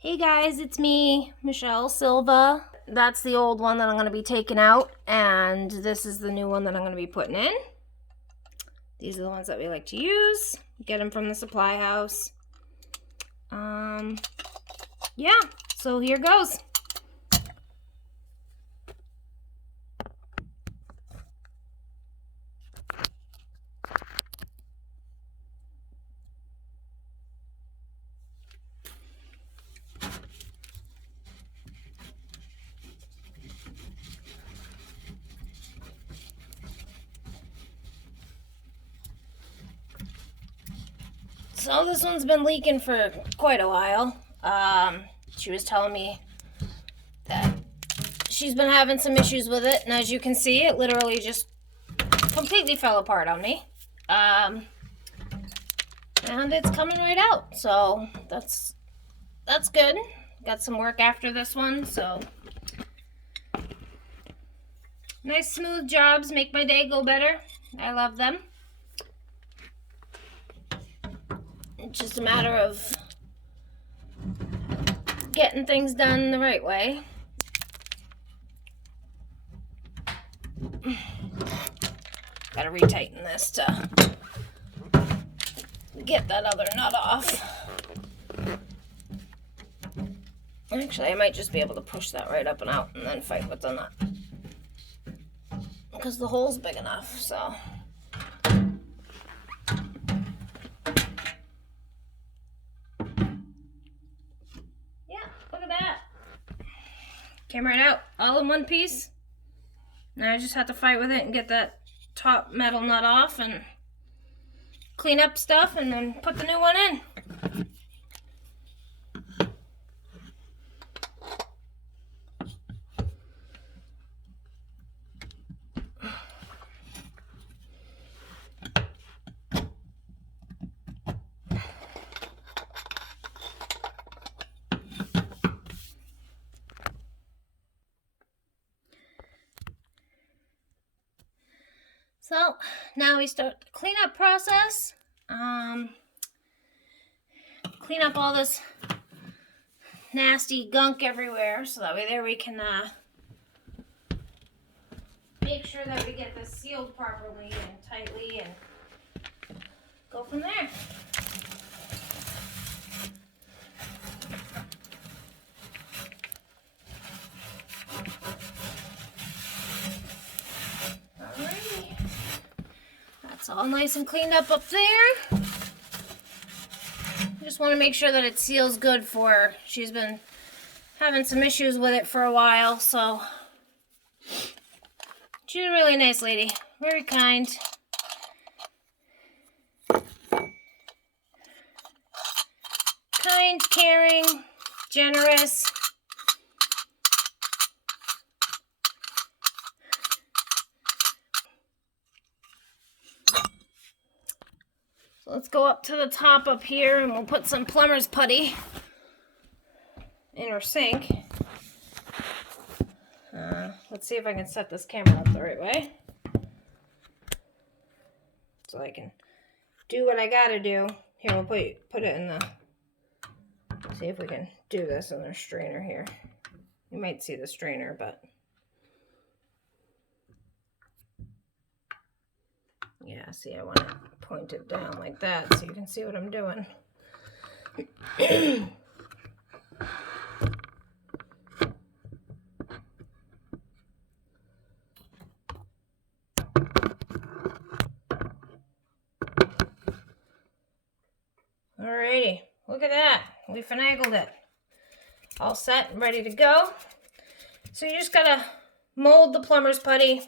Hey guys, it's me, Michelle Silva. That's the old one that I'm going to be taking out, and this is the new one that I'm going to be putting in. These are the ones that we like to use. Get them from the supply house. Yeah, so here goes. So this one's been leaking for quite a while. She was telling me that she's been having some issues with it, and as you can see, it literally just completely fell apart on me. And it's coming right out, so that's good. Got some work after this one, so nice smooth jobs make my day go better. I love them. It's just a matter of getting things done the right way. Gotta retighten this to get that other nut off. Actually, I might just be able to push that right up and out and then fight with the nut, because the hole's big enough, so. Yeah, look at that. Came right out, all in one piece. Now I just have to fight with it and get that top metal nut off and clean up stuff and then put the new one in. So now we start the cleanup process. Clean up all this nasty gunk everywhere, so that way there we can make sure that we get this sealed properly and tightly and go from there. Alrighty. That's all nice and cleaned up there. Just want to make sure that it seals good for her. She's been having some issues with it for a while, so she's a really nice lady, very kind. Kind, caring, generous. So let's go up to the top up here and we'll put some plumber's putty in her sink. Let's see if I can set this camera up the right way, so I can do what I gotta do. Here, we'll put it in the, see if we can do this in the strainer here. You might see the strainer, but yeah, see, I want to point it down like that so you can see what I'm doing. Alrighty, look at that. We finagled it. All set and ready to go. So you just gotta mold the plumber's putty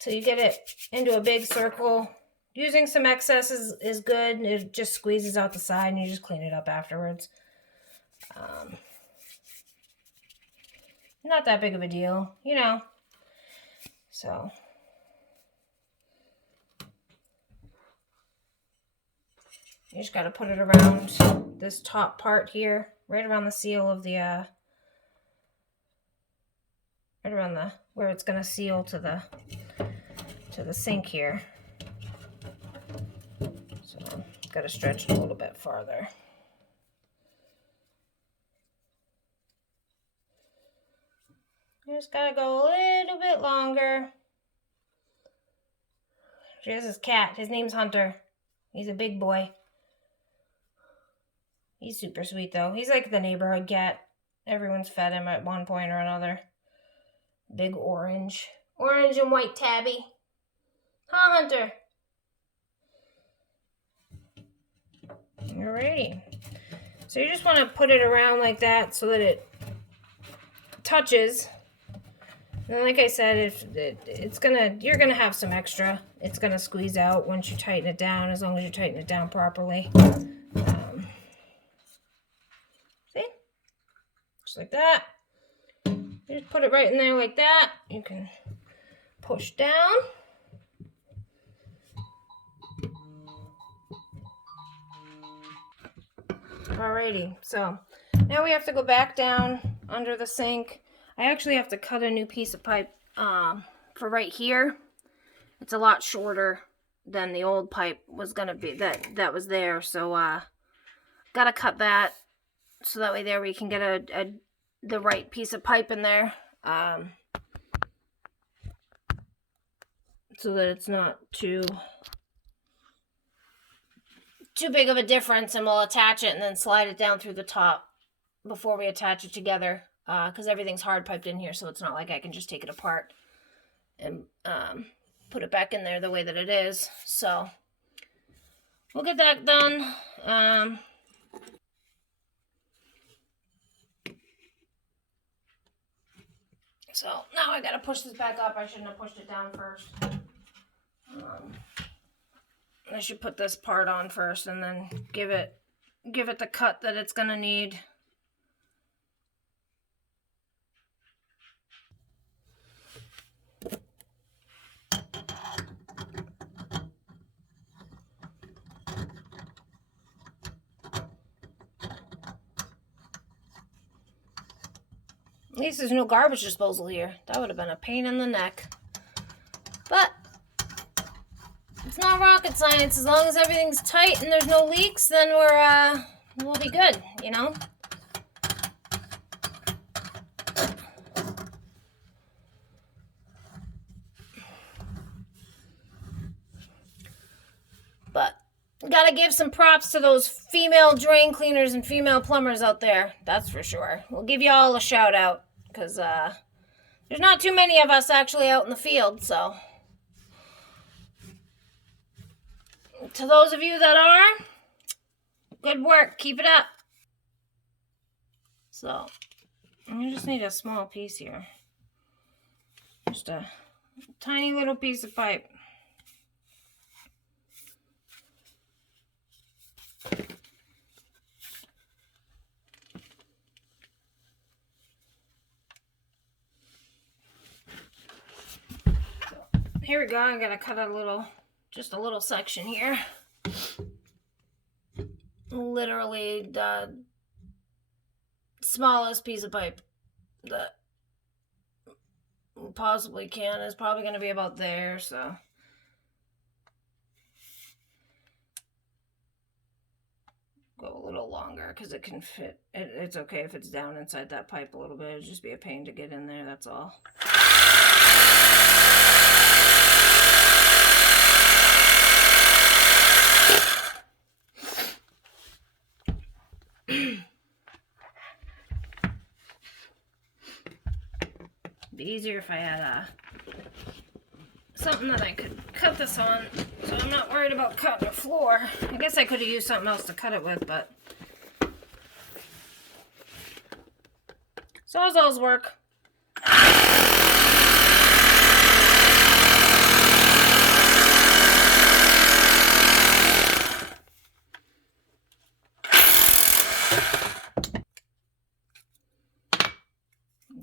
till you get it into a big circle. Using some excess is good. It just squeezes out the side and you just clean it up afterwards. Not that big of a deal, you know. So you just got to put it around this top part here, right around the seal of the, right around the, where it's going to seal to the sink here. So got to stretch it a little bit farther. You just gotta go a little bit longer. Here's his cat. His name's Hunter. He's a big boy. He's super sweet though. He's like the neighborhood cat. Everyone's fed him at one point or another. Big orange. Orange and white tabby. Huh, Hunter? Alrighty. So you just want to put it around like that so that it touches. And like I said, you're gonna have some extra. It's gonna squeeze out once you tighten it down, as long as you tighten it down properly. See? Just like that. You just put it right in there like that. You can push down. Alrighty, so now we have to go back down under the sink. I actually have to cut a new piece of pipe for right here. It's a lot shorter than the old pipe was gonna be that was there. So gotta cut that so that way there we can get the right piece of pipe in there, so that it's not too big of a difference, and we'll attach it and then slide it down through the top before we attach it together, because everything's hard piped in here, so it's not like I can just take it apart and put it back in there the way that it is. So we'll get that done. So now I gotta push this back up. I shouldn't have pushed it down first. I should put this part on first and then give it the cut that it's gonna need. At least there's no garbage disposal here. That would have been a pain in the neck. But it's not rocket science. As long as everything's tight and there's no leaks, then we'll be good, you know? But gotta give some props to those female drain cleaners and female plumbers out there. That's for sure. We'll give you all a shout out, because there's not too many of us actually out in the field, so to those of you that are, good work. Keep it up. So I just need a small piece here. Just a tiny little piece of pipe. Here we go. I'm gonna cut just a little section here. Literally the smallest piece of pipe that we possibly can. Is probably gonna be about there, so. Go a little longer because it can fit. It's okay if it's down inside that pipe a little bit. It'd just be a pain to get in there, that's all. It'd be easier if I had something that I could cut this on, so I'm not worried about cutting the floor. I guess I could have used something else to cut it with, but Sawzalls work.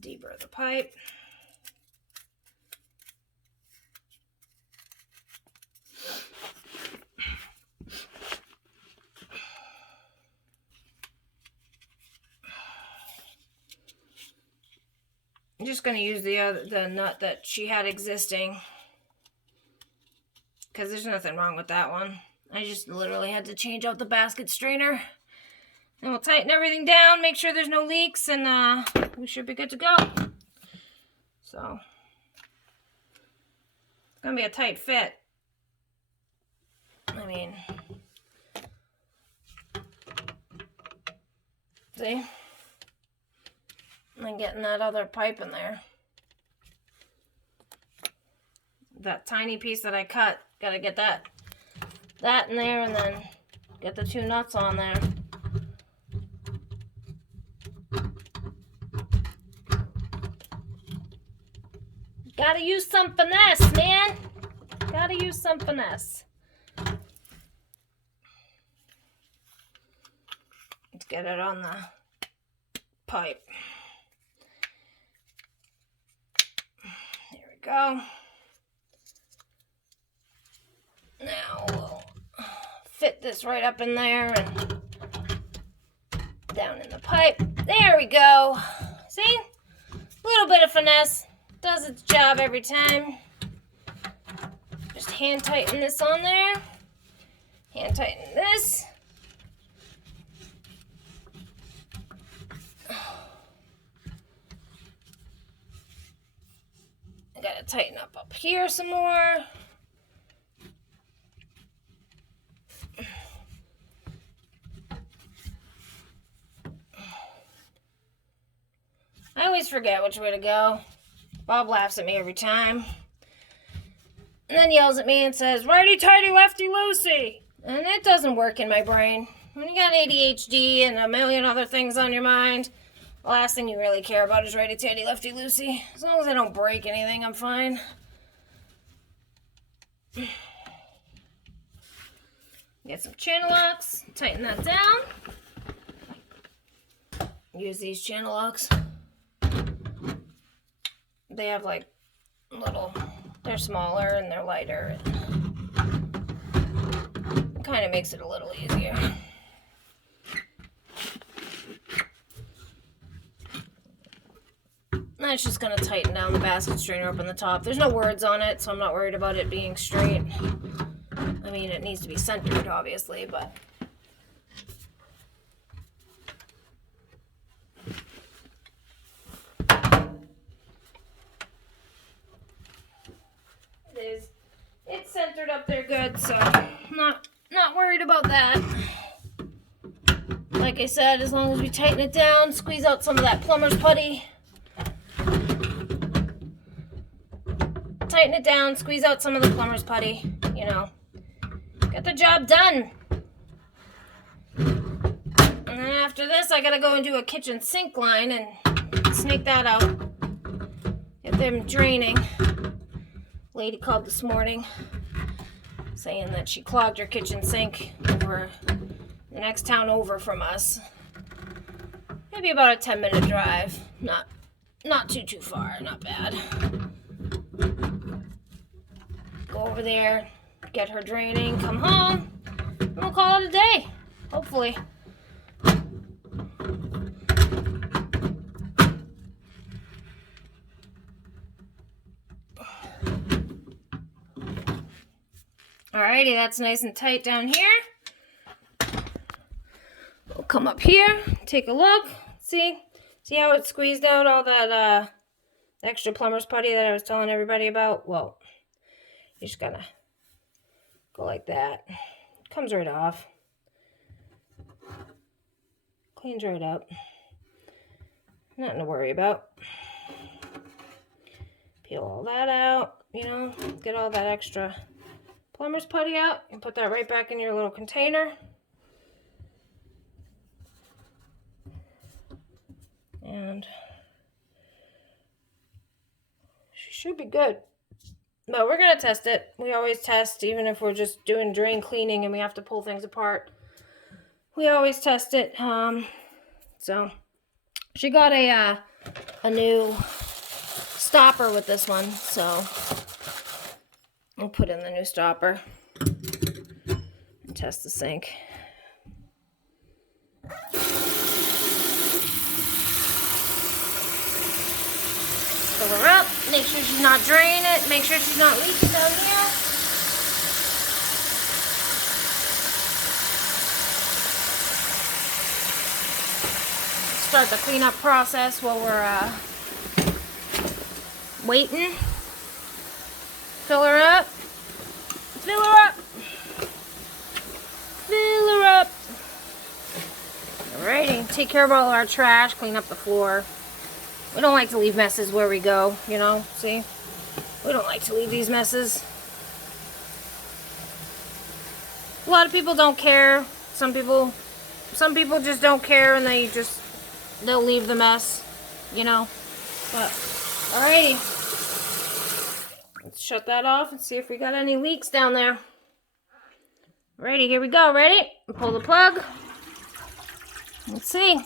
Deeper the pipe. I'm just going to use the nut that she had existing, because there's nothing wrong with that one. I just literally had to change out the basket strainer. And we'll tighten everything down, make sure there's no leaks, and we should be good to go. So it's gonna be a tight fit. I mean, see? And getting that other pipe in there. That tiny piece that I cut, gotta get that in there, and then get the 2 nuts on there. Gotta use some finesse, man. Gotta use some finesse. Let's get it on the pipe. There we go. Now we'll fit this right up in there and down in the pipe. There we go. See? A little bit of finesse. Does its job every time. Just hand tighten this on there. Hand tighten this. I gotta tighten up here some more. I always forget which way to go. Bob laughs at me every time. And then yells at me and says, righty-tighty, lefty-loosey. And it doesn't work in my brain. When you got ADHD and a million other things on your mind, the last thing you really care about is righty-tighty, lefty-loosey. As long as I don't break anything, I'm fine. Get some channel locks, tighten that down. Use these channel locks. They have like little, they're smaller and they're lighter. It kind of makes it a little easier. That's just going to tighten down the basket strainer up on the top. There's no words on it, so I'm not worried about it being straight. I mean, it needs to be centered, obviously, but... It's centered up there good, so not worried about that. Like I said, as long as we tighten it down, squeeze out some of that plumber's putty. Tighten it down, squeeze out some of the plumber's putty, you know. Get the job done. And then after this, I gotta go and do a kitchen sink line and snake that out. Get them draining. Lady called this morning saying that she clogged her kitchen sink over the next town over from us. Maybe about a 10-minute drive. Not too far, not bad. Go over there, get her draining, come home, and we'll call it a day, hopefully. Alrighty, that's nice and tight down here. We'll come up here, take a look, see how it squeezed out all that extra plumber's putty that I was telling everybody about? Well, you just gotta go like that. It comes right off. Cleans right up. Nothing to worry about. Peel all that out, you know, get all that extra plumber's putty out and put that right back in your little container. And she should be good. But we're going to test it. We always test, even if we're just doing drain cleaning and we have to pull things apart. We always test it. So she got a new stopper with this one, so I'll put in the new stopper and test the sink. Fill her up, make sure she's not draining it, make sure she's not leaking down here. Start the cleanup process while waiting. Fill her up. Fill her up. Fill her up. Alrighty, take care of all our trash, clean up the floor. We don't like to leave messes where we go, you know, see? We don't like to leave these messes. A lot of people don't care. Some people just don't care and they'll leave the mess, you know. But, alrighty. Let's shut that off and see if we got any leaks down there. Alrighty, here we go. Ready? Pull the plug. Let's see.